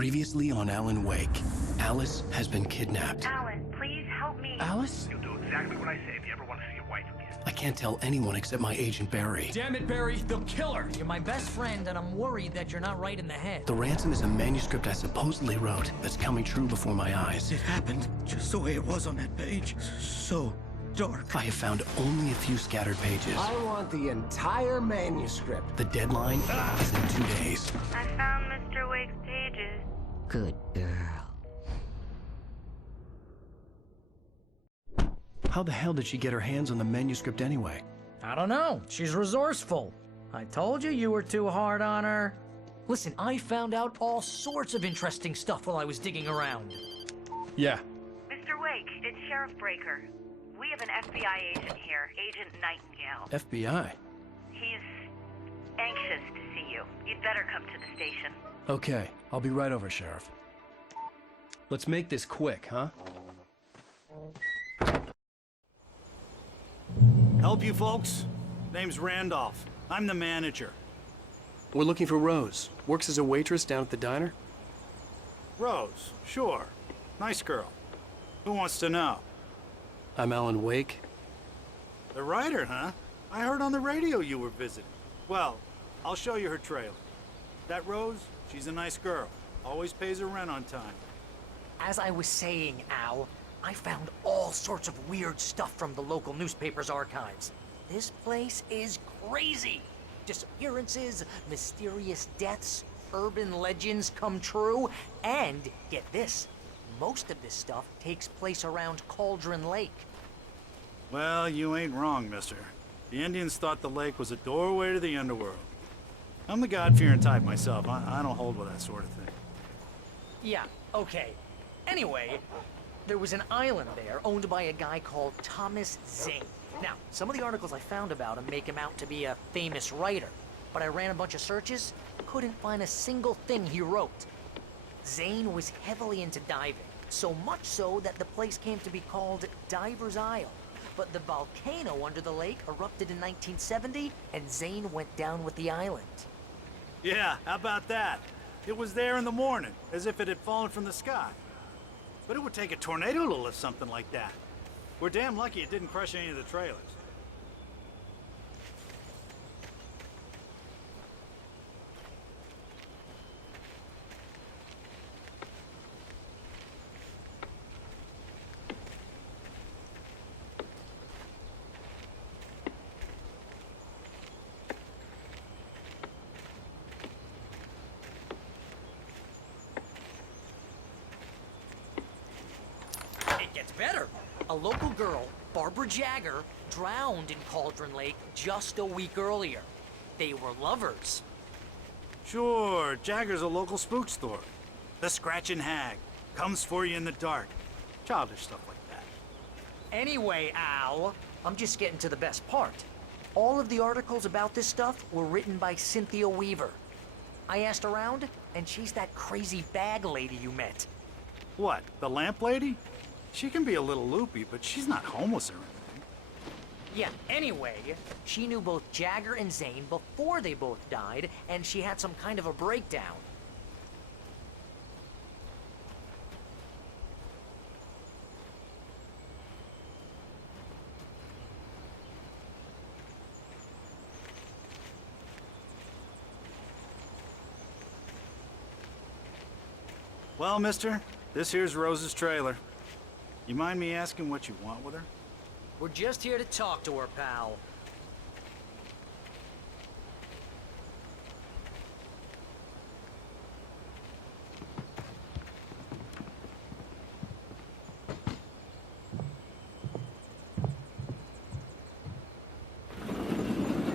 Previously on Alan Wake, Alice has been kidnapped. Alan, please help me. Alice? You'll do exactly what I say if you ever want to see your wife again. I can't tell anyone except my agent Barry. Damn it, Barry, they'll kill her! You're my best friend, and I'm worried that you're not right in the head. The ransom is a manuscript I supposedly wrote that's coming true before my eyes. It happened just the way it was on that page. So dark. I have found only a few scattered pages. I want the entire manuscript. The deadline is in 2 days. I found Mr. Wake's pages. Good girl. How the hell did she get her hands on the manuscript anyway? I don't know. She's resourceful. I told you were too hard on her. Listen, I found out all sorts of interesting stuff while I was digging around. Yeah. Mr. Wake, it's Sheriff Breaker. We have an FBI agent here, Agent Nightingale. FBI? He's anxious to see you. You'd better come to the station. Okay, I'll be right over, Sheriff. Let's make this quick, huh? Help you folks? Name's Randolph. I'm the manager. We're looking for Rose. Works as a waitress down at the diner. Rose, sure. Nice girl. Who wants to know? I'm Alan Wake. The writer, huh? I heard on the radio you were visiting. Well, I'll show you her trailer. That Rose, she's a nice girl. Always pays her rent on time. As I was saying, Al, I found all sorts of weird stuff from the local newspaper's archives. This place is crazy. Disappearances, mysterious deaths, urban legends come true, and get this, most of this stuff takes place around Cauldron Lake. Well, you ain't wrong, mister. The Indians thought the lake was a doorway to the underworld. I'm the God-fearing type myself. I don't hold with that sort of thing. Yeah, okay. Anyway, there was an island there owned by a guy called Thomas Singh. Now, some of the articles I found about him make him out to be a famous writer, but I ran a bunch of searches, couldn't find a single thing he wrote. Zane was heavily into diving, so much so that the place came to be called Diver's Isle. But the volcano under the lake erupted in 1970, and Zane went down with the island. Yeah, how about that? It was there in the morning, as if it had fallen from the sky. But it would take a tornado to lift something like that. We're damn lucky it didn't crush any of the trailers. It gets better. A local girl, Barbara Jagger, drowned in Cauldron Lake just a week earlier. They were lovers. Sure, Jagger's a local spook story. The Scratching Hag comes for you in the dark. Childish stuff like that. Anyway, Al, I'm just getting to the best part. All of the articles about this stuff were written by Cynthia Weaver. I asked around, and she's that crazy bag lady you met. What, the lamp lady? She can be a little loopy, but she's not homeless or anything. Yeah, anyway, she knew both Jagger and Zane before they both died, and she had some kind of a breakdown. Well, mister, this here's Rose's trailer. You mind me asking what you want with her? We're just here to talk to her, pal.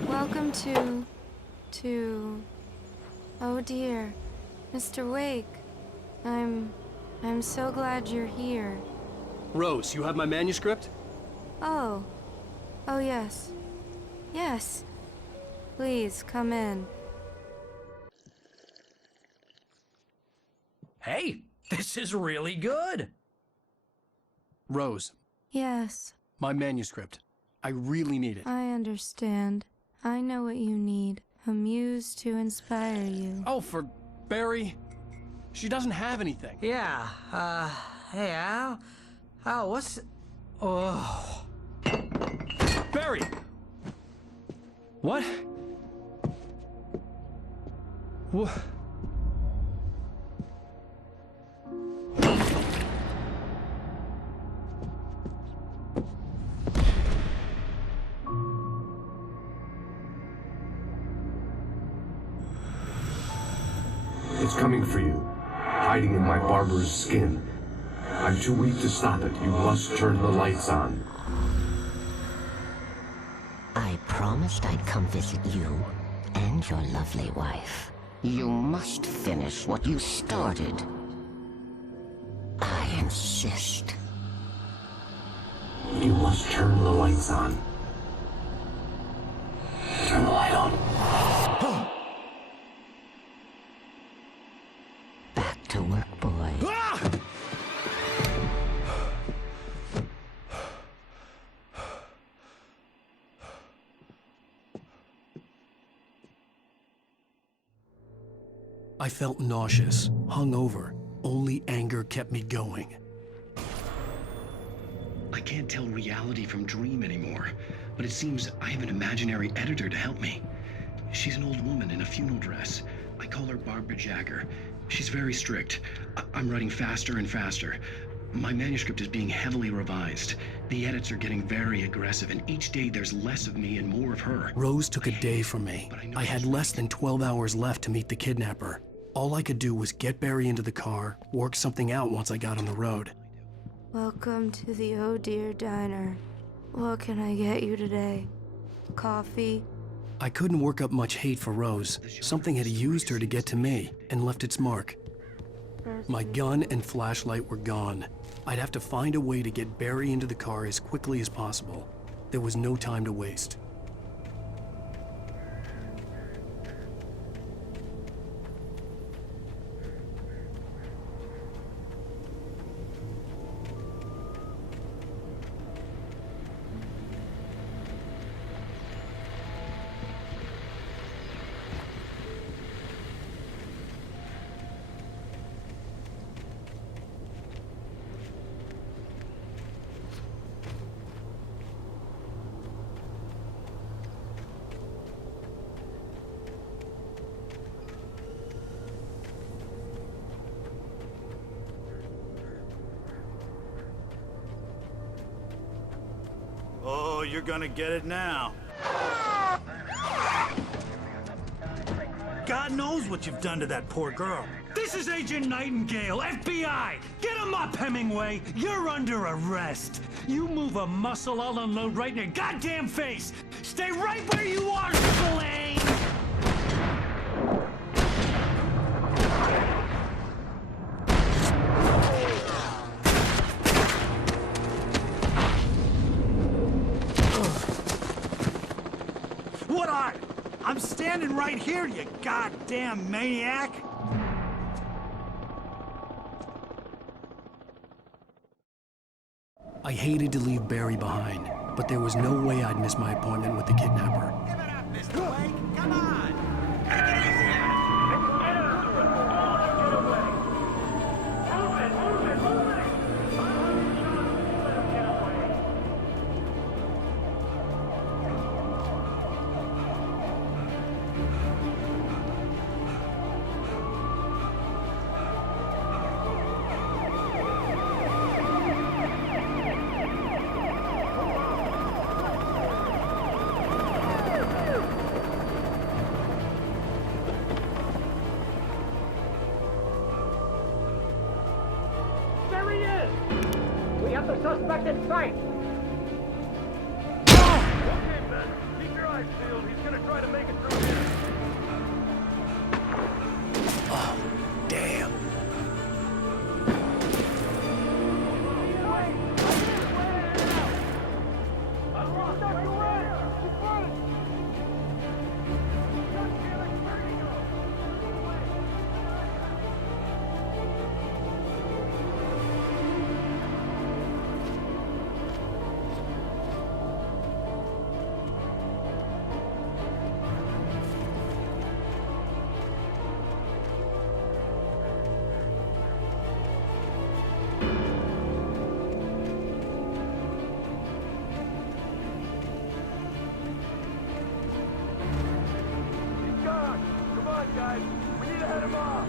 Welcome to... Oh dear, Mr. Wake. I'm so glad you're here. Rose, you have my manuscript? Oh. Oh, yes. Yes. Please, come in. Hey, this is really good. Rose, Yes, my manuscript. I really need it. I understand. I know what you need. A muse to inspire you. Oh, for Barry. She doesn't have anything. Yeah, hey, Al? Al, what's... Oh... Barry! What? What? It's coming for you, hiding in my barber's skin. I'm too weak to stop it. You must turn the lights on. I promised I'd come visit you and your lovely wife. You must finish what you started. I insist. You must turn the lights on. Turn the light on. Back to work, boy. I felt nauseous, hungover. Only anger kept me going. I can't tell reality from dream anymore, but it seems I have an imaginary editor to help me. She's an old woman in a funeral dress. I call her Barbara Jagger. She's very strict. I'm writing faster and faster. My manuscript is being heavily revised. The edits are getting very aggressive, and each day there's less of me and more of her. Rose took a day from me. I had less than 12 hours left to meet the kidnapper. All I could do was get Barry into the car, work something out once I got on the road. Welcome to the Oh Dear Diner. What can I get you today? Coffee? I couldn't work up much hate for Rose. Something had used her to get to me and left its mark. My gun and flashlight were gone. I'd have to find a way to get Barry into the car as quickly as possible. There was no time to waste. Oh, you're gonna get it now. God knows what you've done to that poor girl. This is Agent Nightingale, FBI! Get him up, Hemingway! You're under arrest! You move a muscle, I'll unload right in your goddamn face! Stay right where you are, Spillane! What are? I'm standing right here, you goddamn maniac! I hated to leave Barry behind, but there was no way I'd miss my appointment with the kidnapper. Give it up, Mr. Wake! Come on! Suspect in sight! Okay, men. Keep your eyes peeled. He's gonna try to make it through here. Oh, damn. guys. We need to head him off.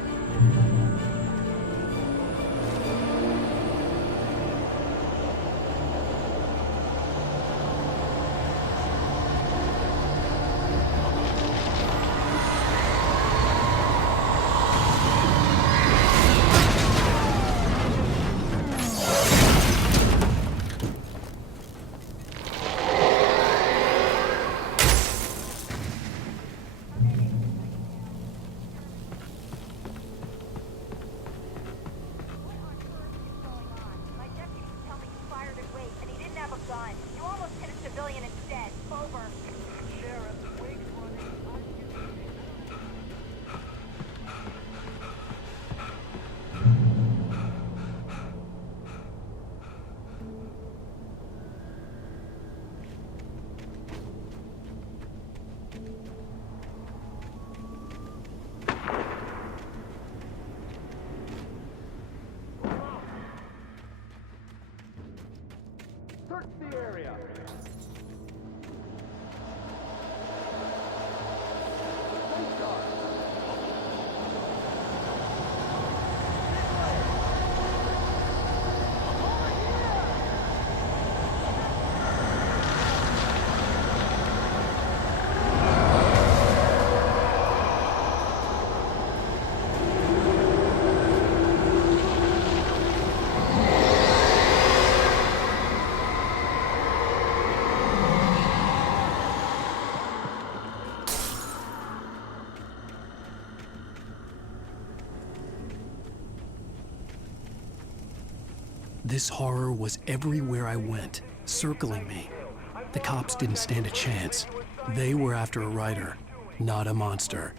Search the area. This horror was everywhere I went, circling me. The cops didn't stand a chance. They were after a writer, not a monster.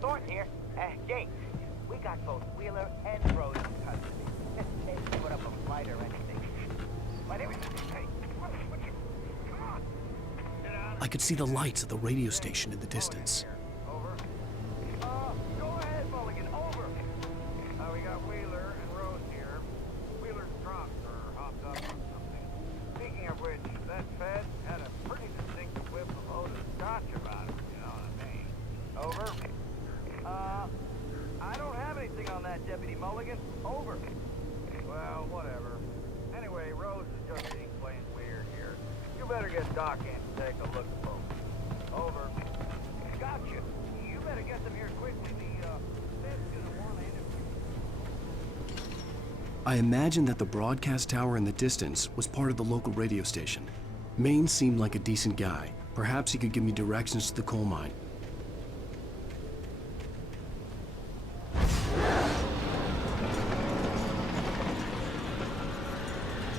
Thornton here. Jake, we got both Wheeler and Rose in custody. They didn't put up a fight or anything. But it was... Hey, come on. I could see the lights of the radio station in the distance. Over. Go ahead, Mulligan. Over. We got Wheeler and Rose here. Wheeler's drunk or hopped up on something. Speaking of which, that Fed had a pretty distinctive whip of load of scotch about him, you know what I mean? Over. I don't have anything on that, Deputy Mulligan. Over. Well, whatever. Anyway, Rose is just being plain weird here. You better get Doc in to take a look at folks. Over. Gotcha. You better get them here quickly. The Fed's gonna want to interview. I imagined that the broadcast tower in the distance was part of the local radio station. Maine seemed like a decent guy. Perhaps he could give me directions to the coal mine.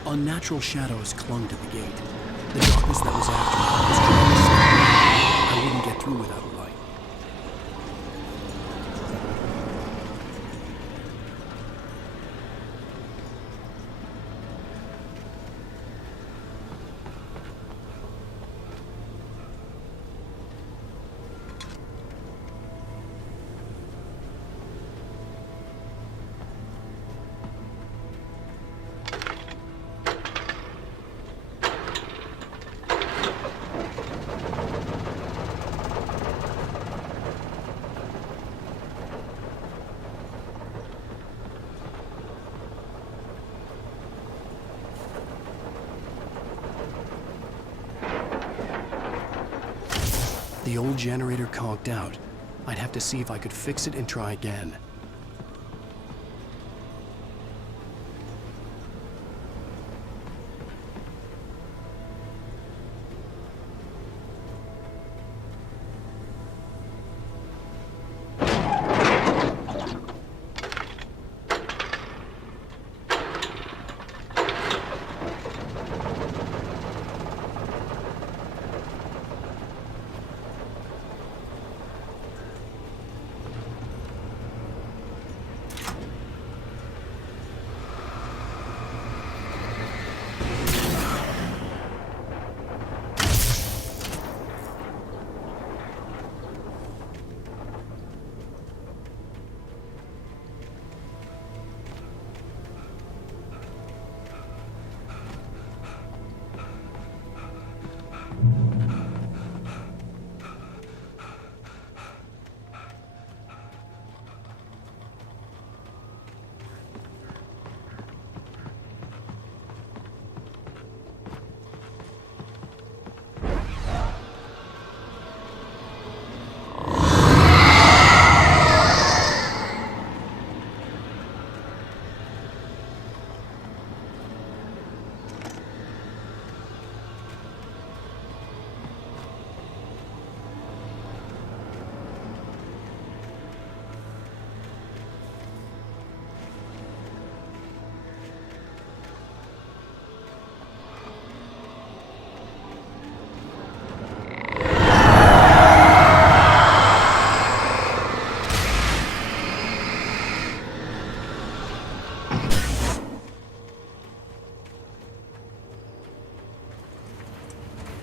Unnatural shadows clung to the gate. The darkness that was after me was trying to stop me. I wouldn't get through without a light. The old generator conked out. I'd have to see if I could fix it and try again.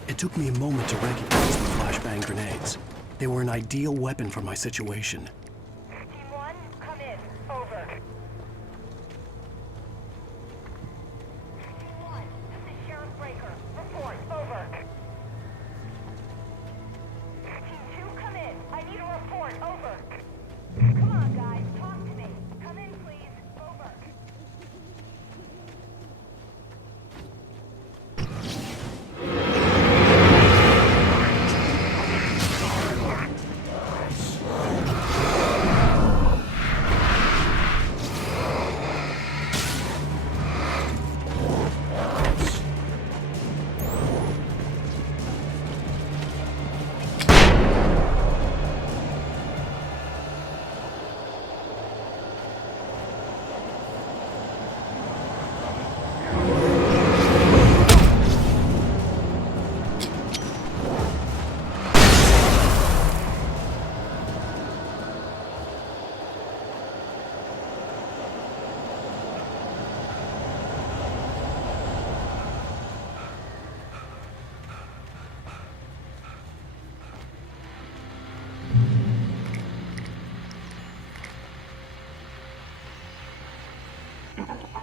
It took me a moment to recognize the flashbang grenades. They were an ideal weapon for my situation. Team 1, come in. Over. Team 1, this is Sheriff Breaker. Report. Over. Team 2, come in. I need a report. Over. Come on, guys. Talk to me. Come in, please. Over.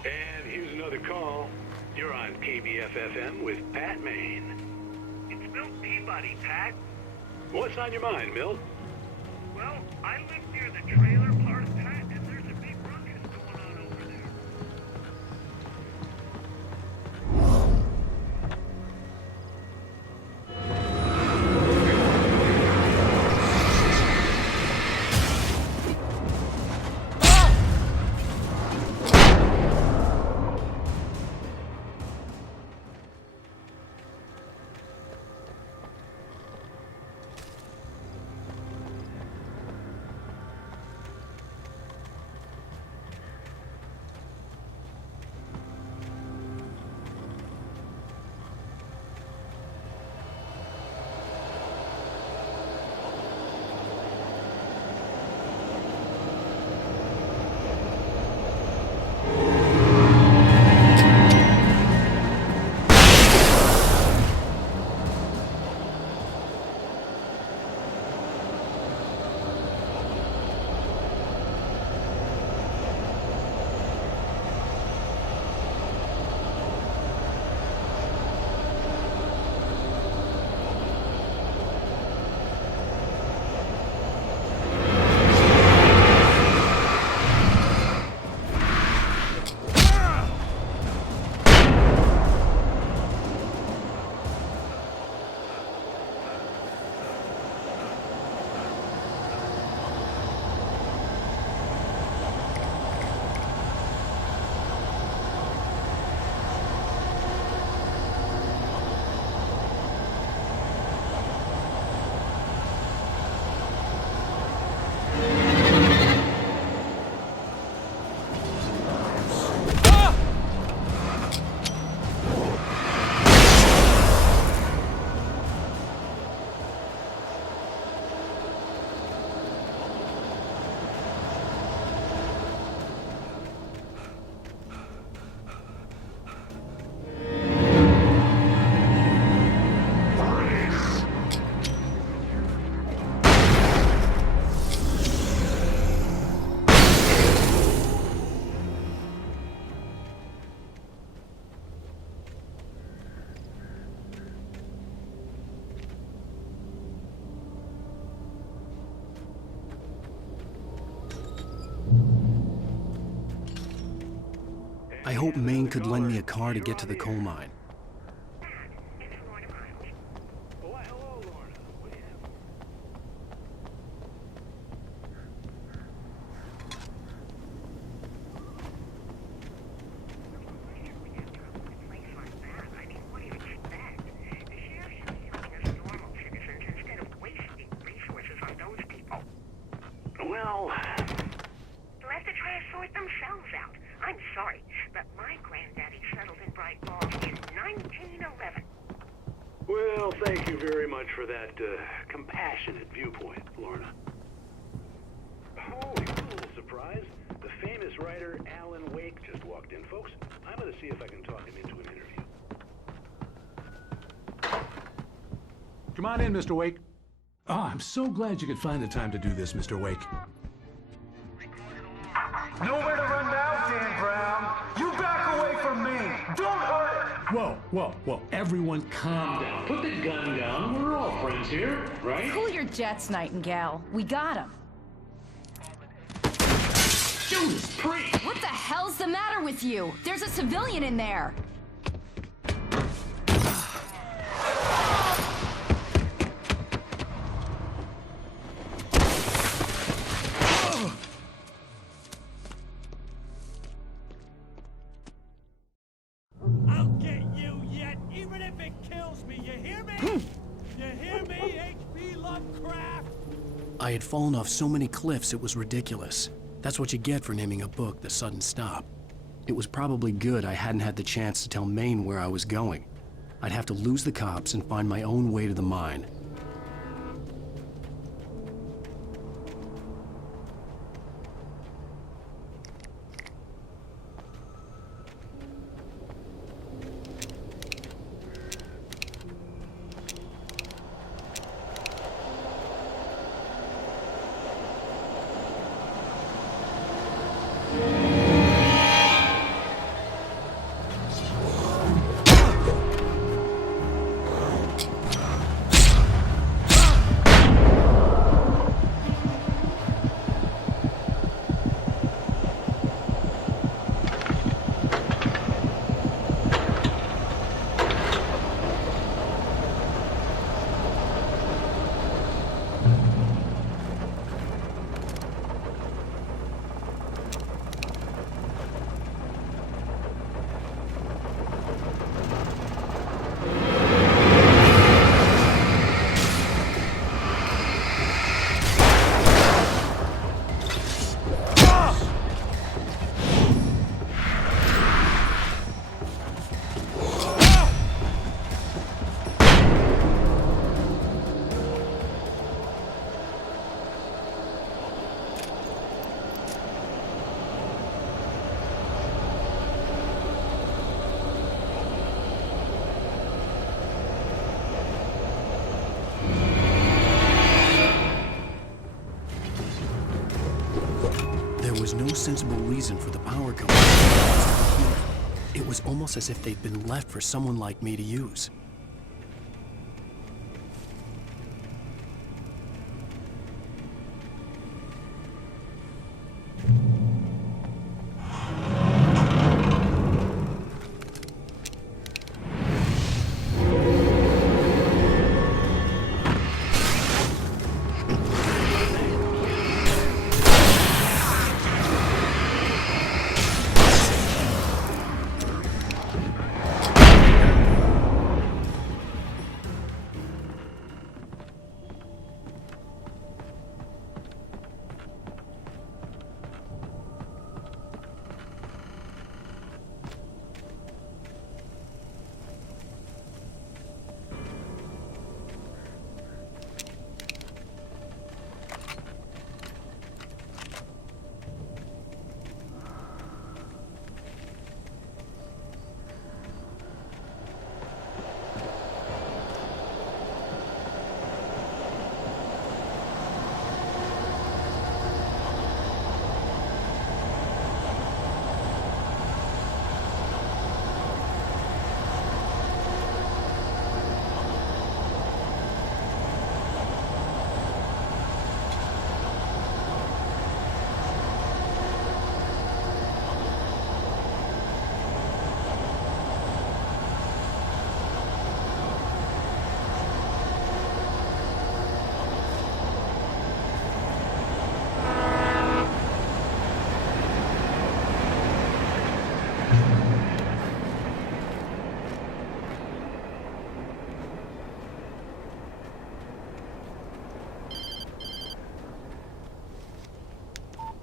And here's another call. You're on KBF-FM with Pat Maine. It's Milt Peabody, Pat. What's on your mind, Milt? Well, I live near the trailer park, Pat, and there's a big ruckus going on over there. I hope Maine could lend me a car to get to the coal mine. Why, hello, Lorna. What do you have? Well, They'll have to try to sort themselves out. I'm sorry, but my granddaddy settled in Bright Falls in 1911. well, thank you very much for that compassionate viewpoint, Lorna. Oh, you're a little surprised. The famous writer Alan Wake just walked in, folks. I'm going to see if I can talk him into an interview. Come on in, Mr. Wake. Oh, I'm so glad you could find the time to do this, Mr. Wake. Nowhere to run now, Dan Brown. You back away from me. Don't hurt it. Whoa. Everyone calm down. Put the gun down. We're all friends here, right? Cool your jets, Nightingale. We got him. Judas Priest! What the hell's the matter with you? There's a civilian in there. I'll get you yet, even if it kills me. You hear me? You hear me, H.P. Lovecraft? I had fallen off so many cliffs it was ridiculous. That's what you get for naming a book The Sudden Stop. It was probably good I hadn't had the chance to tell Maine where I was going. I'd have to lose the cops and find my own way to the mine. There was no sensible reason for the power company to be here. It was almost as if they'd been left for someone like me to use.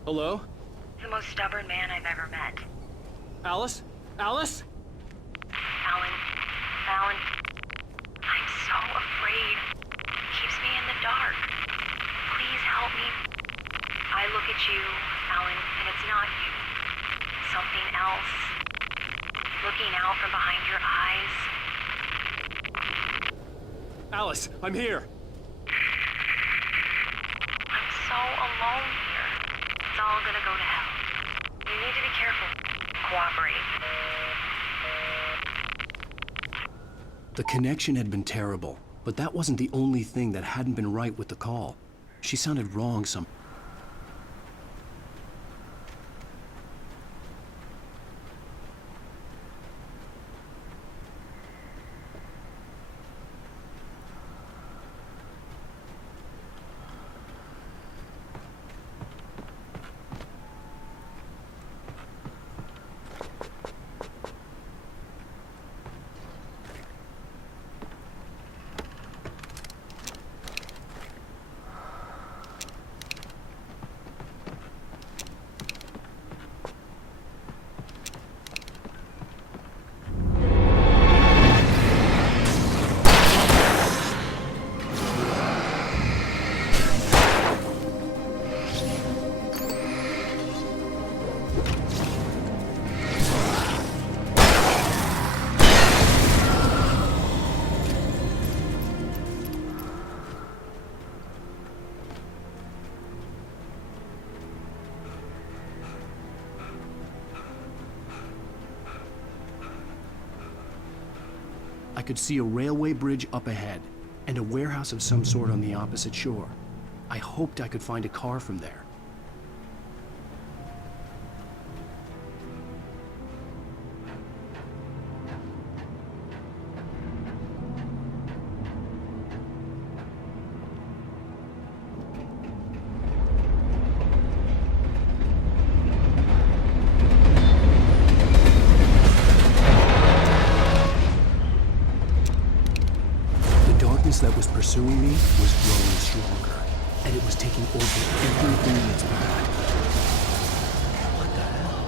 Hello? The most stubborn man I've ever met. Alice? Alice? Alan, I'm so afraid. It keeps me in the dark. Please help me. I look at you, Alan, and it's not you. Something else. Looking out from behind your eyes. Alice, I'm here. I'm so alone here. It's all gonna go to hell. You need to be careful. Cooperate. The connection had been terrible, but that wasn't the only thing that hadn't been right with the call. She sounded wrong some. I could see a railway bridge up ahead, and a warehouse of some sort on the opposite shore. I hoped I could find a car from there. That was pursuing me was growing stronger, and it was taking over everything in its path. What the hell?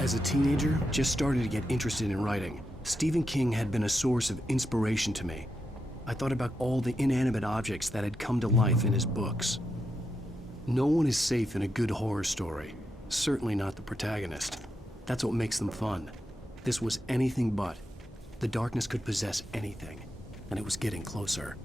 As a teenager, just started to get interested in writing. Stephen King had been a source of inspiration to me. I thought about all the inanimate objects that had come to life in his books. No one is safe in a good horror story. Certainly not the protagonist. That's what makes them fun. This was anything but. The darkness could possess anything, and it was getting closer.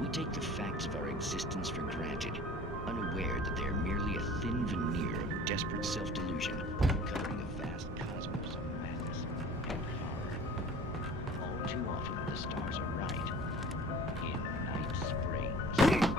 We take the facts of our existence for granted, unaware that they are merely a thin veneer of desperate self-delusion, covering a vast cosmos of madness and horror. All too often, the stars are right. In Night Springs.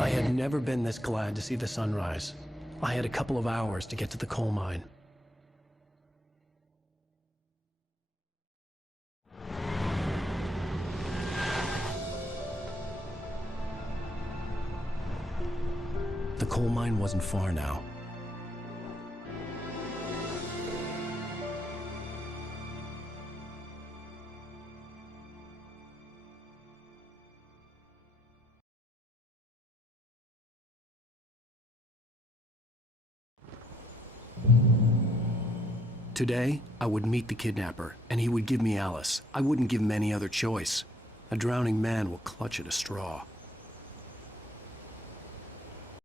I had never been this glad to see the sunrise. I had a couple of hours to get to the coal mine. The coal mine wasn't far now. Today, I would meet the kidnapper, and he would give me Alice. I wouldn't give him any other choice. A drowning man will clutch at a straw.